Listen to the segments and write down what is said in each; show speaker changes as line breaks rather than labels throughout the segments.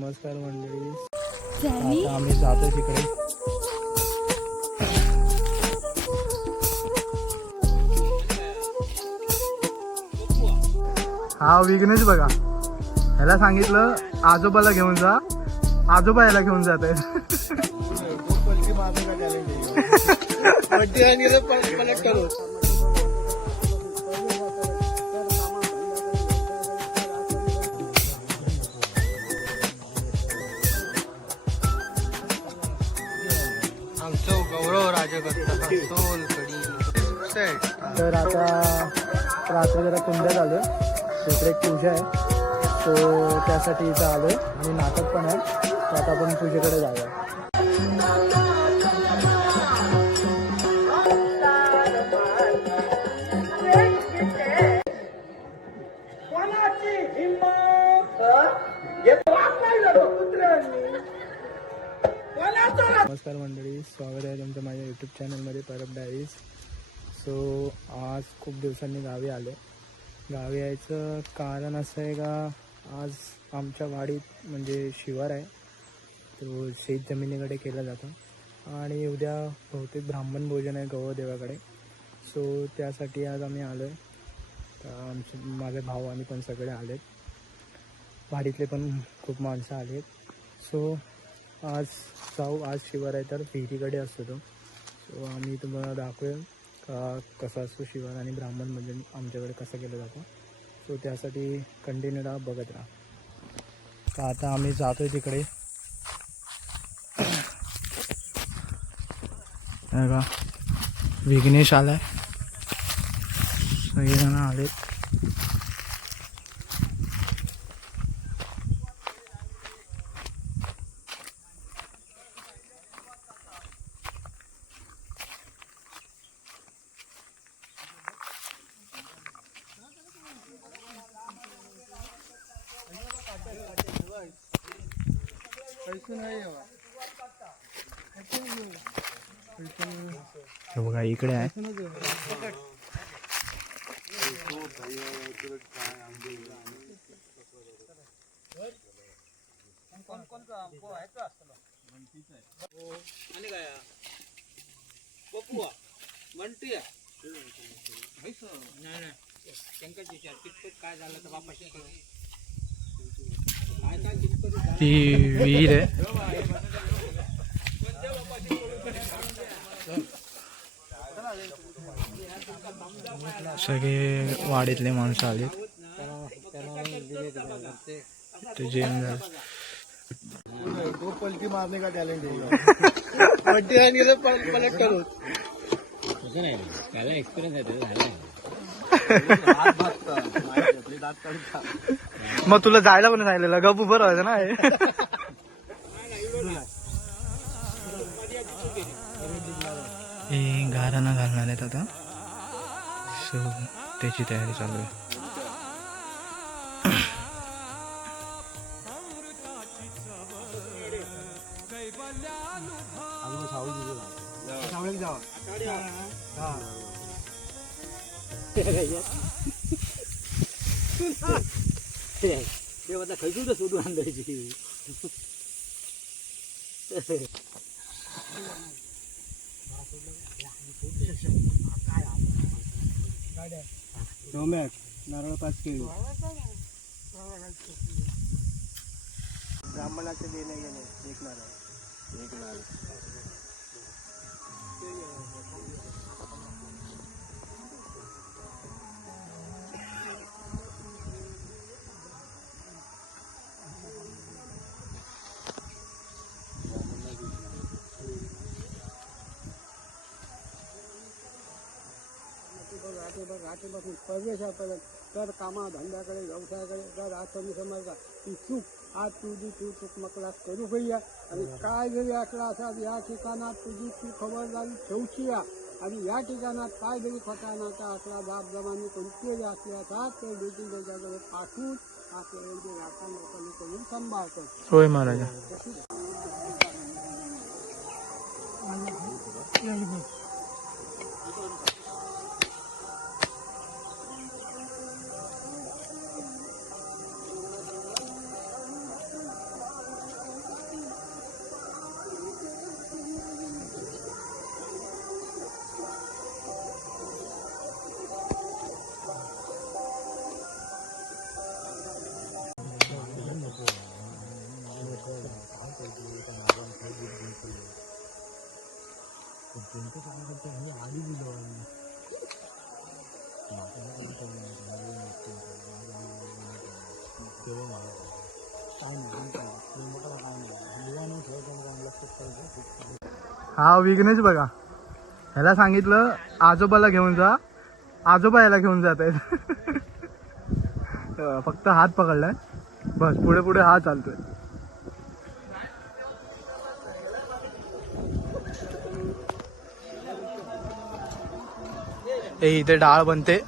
नमस्कार मंडळी. आम्ही जातो तिकडे. हा विघ्नेश बघा. ह्याला सांगितलं आजोबाला घेऊन जा. आजोबा याला घेऊन जात
आमचं
रात्री जरा कुंड्या झालं तिकडे एक पूजा आहे. सो त्यासाठी इथं आलोय. आणि नाटक पण आहे. तर आता आपण पूजेकडे जाऊया. नमस्कार मंडळी. स्वागत आहे तुमचं माझ्या यूट्यूब चॅनलमध्ये परब डायरीज सो आज खूप दिवसांनी गावी आलो. गावी यायचं कारण असं आहे का आज आमच्या वाडीत म्हणजे शिवार आहे. तो शेत जमिनीकडे केला जातो. आणि उद्या बहुतेक ब्राह्मण भोजन आहे गौदेवाकडे सो त्यासाठी आज आम्ही आलो आहे तर आमचे माझे भाऊ आम्ही पण सगळे आलेत. वाडीतले पण खूप माणसं आलेत. सो आज जाऊ आज शिवार आहे तर विहिरीकडे असतो तो. सो आम्ही तुम्हाला दाखवेल का कसा असतो शिवार आणि ब्राह्मण म्हणजे आमच्याकडे कसं केलं जातं? सो त्यासाठी कंटिन्यू राहा बघत राहा. तर आता आम्ही जातो आहे तिकडे? का विघ्नेश विघ्नेश आहे सगळेजण आलेत. बघा इकडे आहे
म्हणते त्यांका विचार कितपत काय झालं तर बापाशी कळव. काय काय कितपत झालं?
ती विहीर आहे. सगळे वाडीतले माणसं आलेत. ते
पलटी मारने का टॅलेंट पलट करू.
त्याला एक्सपिरियन्स आहे त्याचा झाला
मग तुला जायला पण सांगितलेलं गपू बरं व्हायचं ना हे. हे गाराणा घालणार आहेत आता. सो त्याची तयारी चालू आहे.
ते आता खैसून सोडून आणायची
टोमॅट नारळ पाच किलो ब्राह्मणाचे देणे गेले एक नारळ एक नारळ घाटीपासून परदेशापर्यंत तर कामा धंद्याकडे व्यवसायाकडे तर आश्रमी समाजा ती चूक आज तुझी तू चूक मकला करू गया आणि काय जरी असला असा या ठिकाणात तुझी तू खबरदारी ठेवची या. आणि या ठिकाणात काय जरी खटाणाचा असला बाप जमाने कोणते असल्याचा ते बेटी त्याच्याकडे पाठवून आपल्या जे राखण लोकांनी करून सांभाळतात
होय महाराजा. हा विघ्नेश बघा. ह्याला सांगितलं आजोबाला घेऊन जा. आजोबा याला घेऊन जात आहेत. फक्त हात पकडलाय. बस पुढे पुढे हा चालतोय. ए इथे डाळ बनते.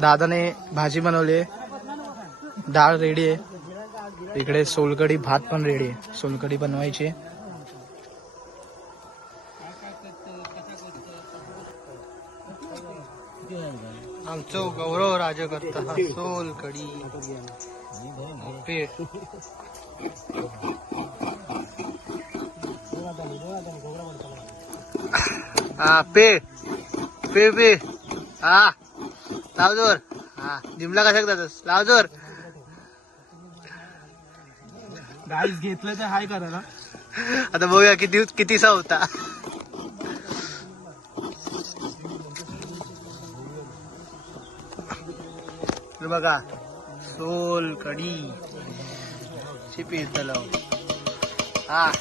दादाने भाजी बनवली आहे. डाळ रेडी आहे. इकडे सोलकडी भात पण रेडी आहे. सोलकडी बनवायची आहे. आमचं गौरव राजकर्ता सोलकडी पेट हा पे पे पे हा लाव जोर। हा जिमला कशा जातस लाव जोर। गाईस घेतलं तर हाय करा ना आता बघूया किती कितीसा होता. तर बघा सोल कढी चिपी तलाव. हा.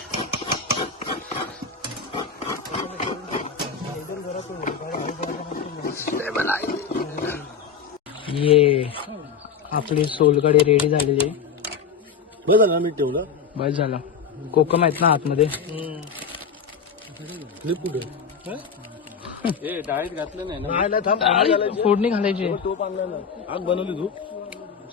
ये आपली सोलकडी रेडी झालेली आहे.
बरं ना मी ठेवलं?
बस झाला. कोकम आहेत ना आतमध्ये?
डाळीत घातलं नाही ना? थांब
फोडणी घालायची.
टोप आणला ना आग बनवली तू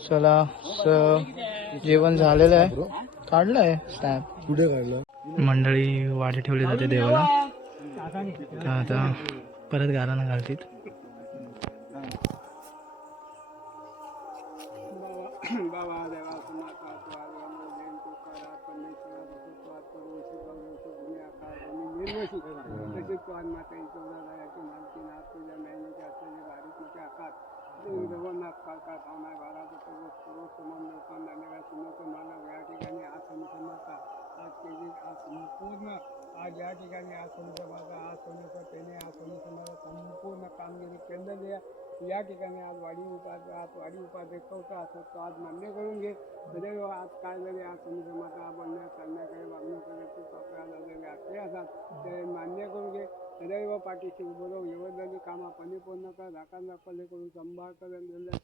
चला स- जेवण झालेलं आहे. काढलंय स्टॅम्प.
कुठे काढलं?
मंडळी वाटे ठेवली जाते देवाला. तर आता परत गारानं घालतील
बाबा तुझ्या महिन्याच्या असलेले भारीतमध्ये आकार जगन्नाथ काका सामाय घराचं सर्व सर्व समान लोकांना धन्यवाद सुनत मानव या ठिकाणी आज समिसमाचा आज केली आज संपूर्ण आज या ठिकाणी आज समिसमाचा आज सोन्याचा पेने आज समिसमाचा संपूर्ण कामगिरी केंद्र या ठिकाणी आज वाडी उपास आज वाडी उपास होता असं तो आज मान्य करून घे. सदैव आज काय झाले आज समिसमाचा बोलण्यात चालण्याकडे वागण्याकडे खूप आपल्या मान्य करून घे. सदैव पाठीशी उभं राहू एवढं कामा परिपूर्ण कर. राखा दाखवले करून संभाळ कर.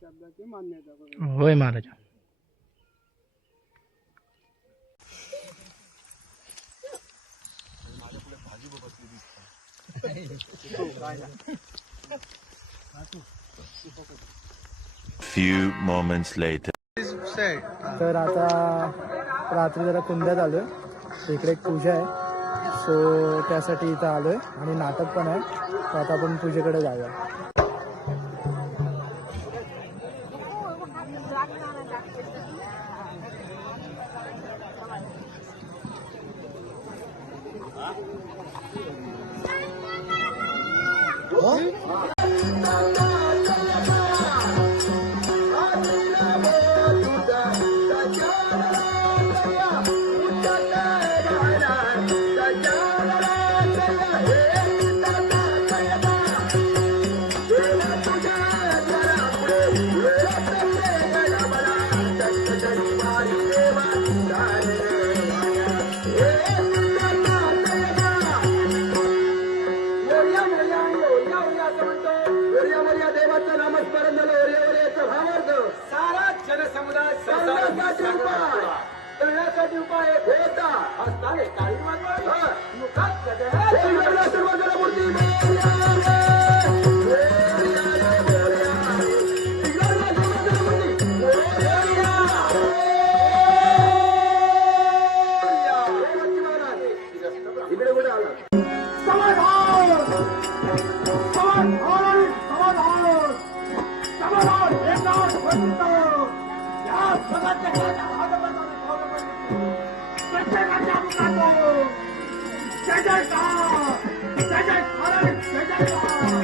शब्दाची मान्यता करू
होय महाराज.
Few moments later.
तर आता रात्री जरा कुंड्यात आलोय. इकडे एक पूजा आहे. सो त्यासाठी इथं आलो आहे आणि नाटक पण आहे तर आता आपण पूजेकडे जाऊया
Oh? करण्यासाठी उपाय होता हस्ताने टाळी वाजवावी मुखात गजर मूर्ती Thank you.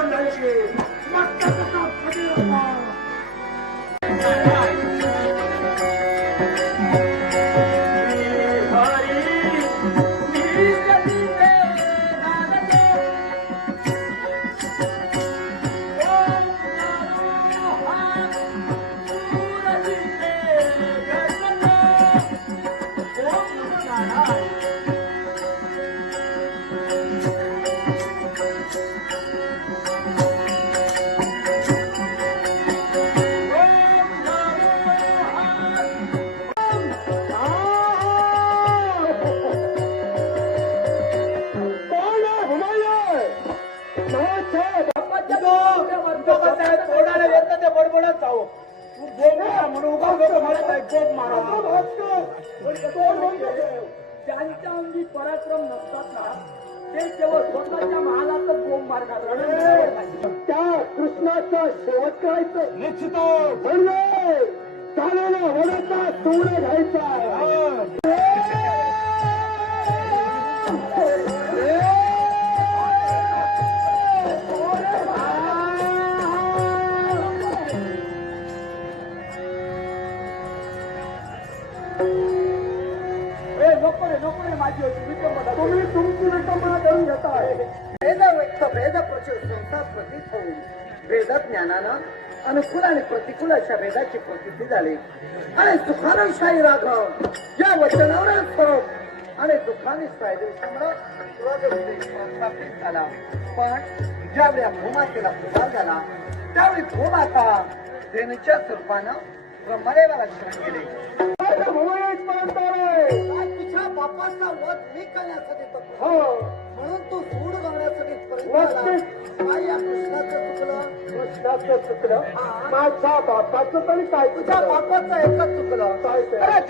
प्रसंगाची आठवण झाली की मग त्याचा कधी होता तोडायला येतं ते बडबडत जाऊ तू बोल नका म्हणून उगा उगा मला काय बोट मारा
ज्यांच्या अंगी पराक्रम नसतात ना ते केवळ स्वतःच्या महालातच बोंब मारतात
त्या कृष्णाचं शेवट करायचं निश्चित म्हणजे चालेला होण्याचा सोडे घ्यायचा तुम्ही तुमची विटंबना करून घेताय
भेद व्यक्त भेद प्रचुर संस्था प्रतीत होऊन. भेद ज्ञानानं अनुकूल आणि प्रतिकूल अशा भेदाची प्रसिद्धी झाली. आणि सुखानुशाही राघव या वचनावर स्वरूप. आणि दुःखाने स्वायदेशामुळे प्रस्थापित झाला. पण ज्यावेळी भूमातेला प्रसार झाला त्यावेळी भूमाता धेनुच्या स्वरूपानं ब्रह्मदेवाला शरण केले भूमा बापाचा वध मी करण्यासाठी तत्पर. म्हणून तू सूड लावण्यासाठी त्वरित आला. काय या कृष्णाचं चुकलं.
कृष्णाचं चुकलं. माझ्या बापाचं तरी काय
तुझ्या बापाचं एकच चुकलं.
काय ते?
अरे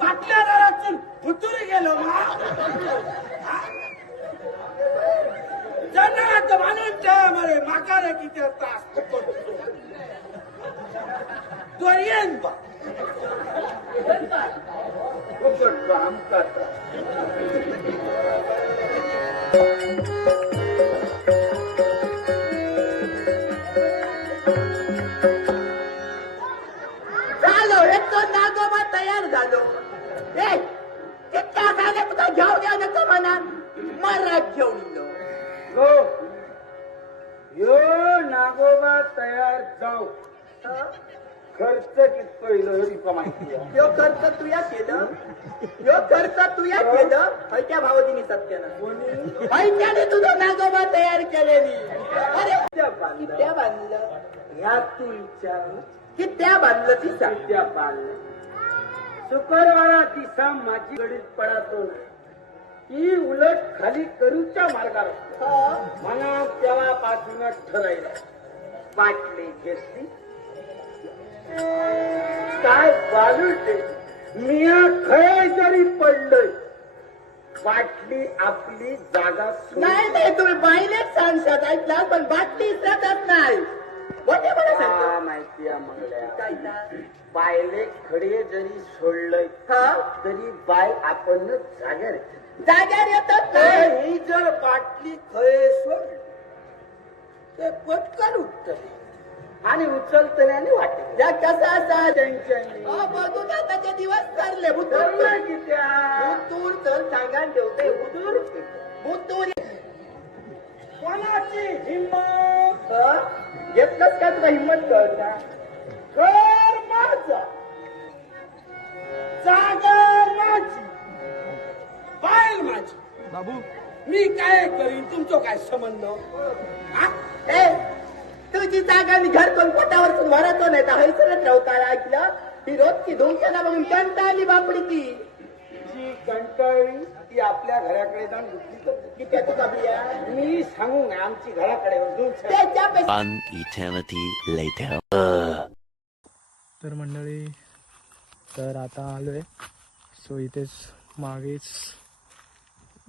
पाटल्या दारातून उतरून गेलो ना
जनात मानून ठेव मरे माका रे किती तास तो येईन
इतका झाले तुका घेऊ द्या नको म्हणा मरात घेऊन
हो यो नागोबा तयार जाऊ खर्च कितको येलो तुका माहिती
यो खर्च तुया केलं यो खर्च तुया केलं हयत्या भावजीनी सत्यानं हयत्याने तुझं नागोबा तयार केलेली अरे
त्या
बांधलं
ह्या तू विचार
कित्या बांधलं ती सांग
त्या बांधल्या शुक्रवारा दिसा माझी गडीत पडातो. ती उलट खाली करूच्या मार्गावर. मला तेव्हापासूनच ठरायला बाटली घेतली काय बालूटे मिया खय जरी पडलंय बाटली आपली जागा
नाही नाही तुम्ही बाईलेच सांगशात ऐकला पण बाटली इसरतच नाही. मोठे मला सांगतो.
माहिती आहे
काय ना?
बायले खडे जरी सोडलंय
हा?
तरी बाय आपण जागर.
जाग्यावर येतात
तर ही जर बाटली खय सोडली ते पटकन उठत आणि उचलतल्याने वाटत
या कसा असा
टेन्शन
अहो, बघू ना त्याचे दिवस सरले बुतूर
ठरलं की त्या
बुतूर तर सांगा ठेवते बुतूर बुतूर
कोणाची हिंमत
घेतलंच का तुला हिंमत कळता
माझा जागा माझी बायल माझी
बाबू.
मी काय करीन तुमचं काय संबंध? हा?
ए तुझी जागा मी घर कोण पोटावर भरतो नाही तर हैसरच ठेवता ऐकलं? ही रोजची धुमशाला बघून कंटा आली बापडी ती
जी कंटाळी ती आपल्या घराकडे जाऊन गुंतली तर
की त्या तुका बिया.
मी सांगू ना आमची घराकडे
त्याच्यापेक्षा
One eternity later.
तर मंडळी तर आता आलो आहे सो इथेच मागेच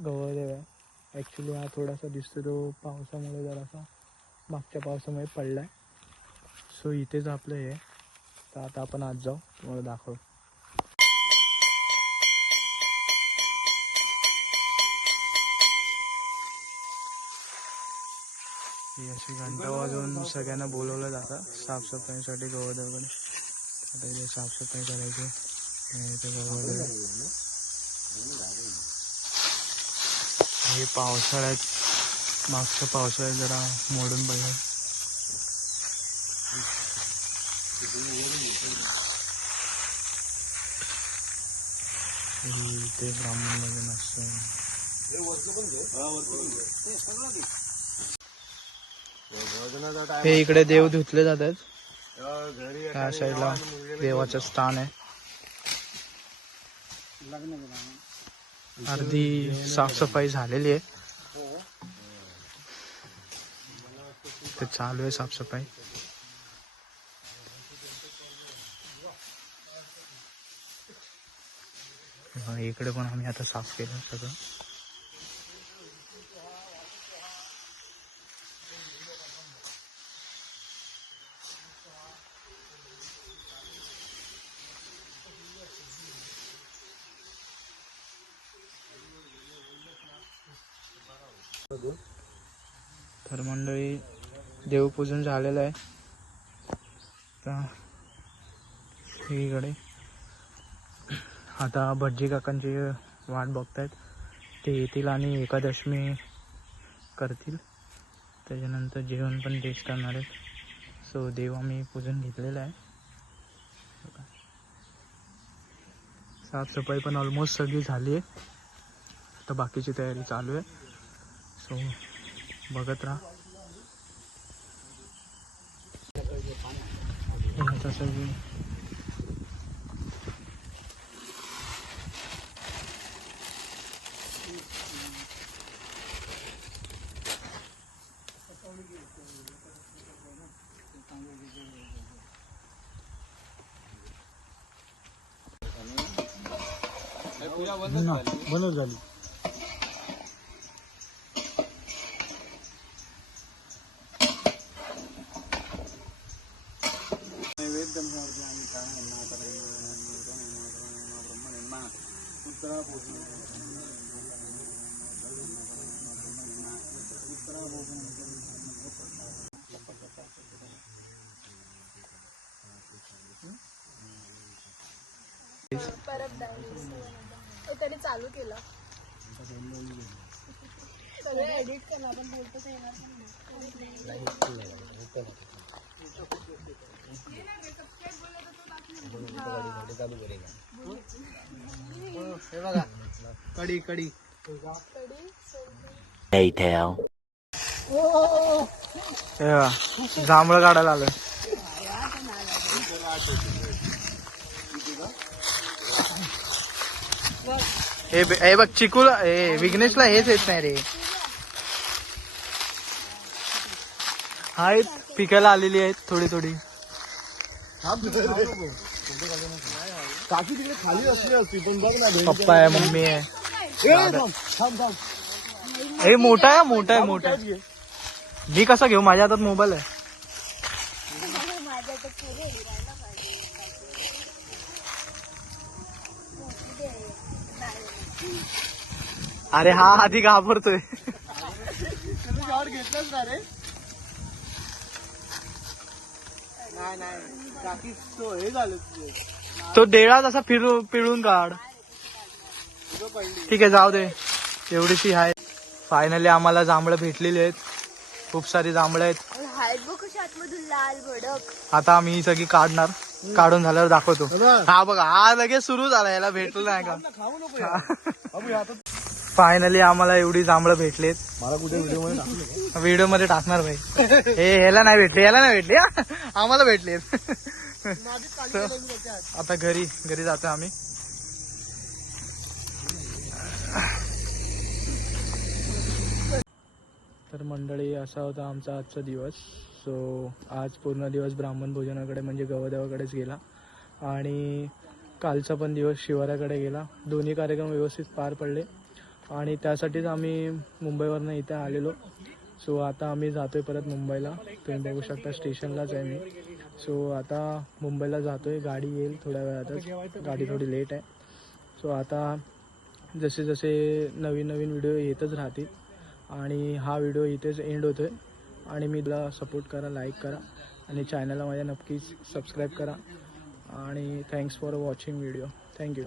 गवळदेव आहे. ॲक्च्युली हा थोडासा दिसतो तो पावसामुळे जरासा मागच्या पावसामुळे पडला आहे सो इथेच आपलं हे. आहे. तर आता आपण आज जाऊ. तुम्हाला दाखव. ही अशी घंटा वाजवून सगळ्यांना बोलवलं जातं. साफसफाईसाठी गवळदेवकडे. आता इथे साफसफाई करायची. हे पावसाळ्यात मागच्या पावसाळ्यात जरा मोडून पडलं ते ब्राह्मण भजन असतं हे इकडे देव धुतले जातात. त्या साईडला देवाचं स्थान आहे. अर्धी साफसफाई झालेली आहे. ते चालू आहे साफसफाई. इकडे पण आम्ही आता साफ केलं सगळं तर मंडळी कुजून झालेलं आहे. तर इकडे आता भटजी काकांची वाट बघतायत. ते येतील आणि एकादशमी करतील. त्याच्यानंतर जेवण पण तेच करणार आहेत. सो देव आम्ही पूजन घेतलेलं आहे. साफसफाई पण ऑलमोस्ट सगळी झाली आहे. तर बाकीची तयारी चालू आहे. सो बघत राहा. आता सगळी बनव झाली.
परत डायरीज त्याने चालू केलं सगळं एडिट करणार बोलतो ते येणार पण
कडी कडी जांभळ काढायला आलं हे हे बघ चिकूला हे विघ्नेशला हेच येत नाही रे. आहेत पिकायला आलेली आहेत थोडी थोडी. पप्पा आहे मम्मी आहे. हे मोठा आहे मोठा आहे मोठा आहे. मी कसा घेऊ? माझ्या हातात मोबाईल आहे.
अरे हा आधी घाबरतोय. पाहिजे. ना रे नाही.
अरे हा आधी घाबरतोय तो डेळा तसा फिरू पिळून काढ. ठीक आहे जाऊ दे. एवढीशी आहे फायनली आम्हाला जांभळं भेटलेली आहेत. खूप सारी जांभळं आहेत.
आहेत बघ कशी आतमधून लाल भडक.
आता आम्ही ही सगळी काढणार. काढून झाल्यावर दाखवतो. हा बघा हा लगेच सुरू झाला याला भेटलं नाही का? फायनली आम्हाला एवढी जांभळं भेटलेत. मला कुठे व्हिडिओ व्हिडिओमध्ये टाकणार भाई. हे ह्याला नाही भेटले याला नाही भेटले. आम्हाला भेटलेत. आता घरी घरी जातो आम्ही. तर मंडळी असा होता आमचा आजचा दिवस. सो आज पूर्ण दिवस ब्राह्मण भोजनाकडे म्हणजे गवदेवाकडेच गेला. आणि कालचा पण दिवस शिवाराकडे गेला. दोन्ही कार्यक्रम व्यवस्थित पार पडले. आणि त्यासाठीच आम्ही मुंबईवरनं इथे आलेलो. सो आता आम्ही जातोय परत मुंबईला. तुम्ही बघू शकता स्टेशनलाच आहे मी. सो आता मुंबईला जातोय. गाडी येईल थोड्या वेळातच. गाडी थोडी लेट आहे. सो आता जसे जसे नवीन नवीन व्हिडिओ येतच राहतील आणि हा व्हिडिओ इथेच एंड होतोय. आणि मी तुला सपोर्ट करा लाईक करा आणि चॅनलला माझ्या नक्कीच सबस्क्राईब करा. आणि thanks for watching video thank you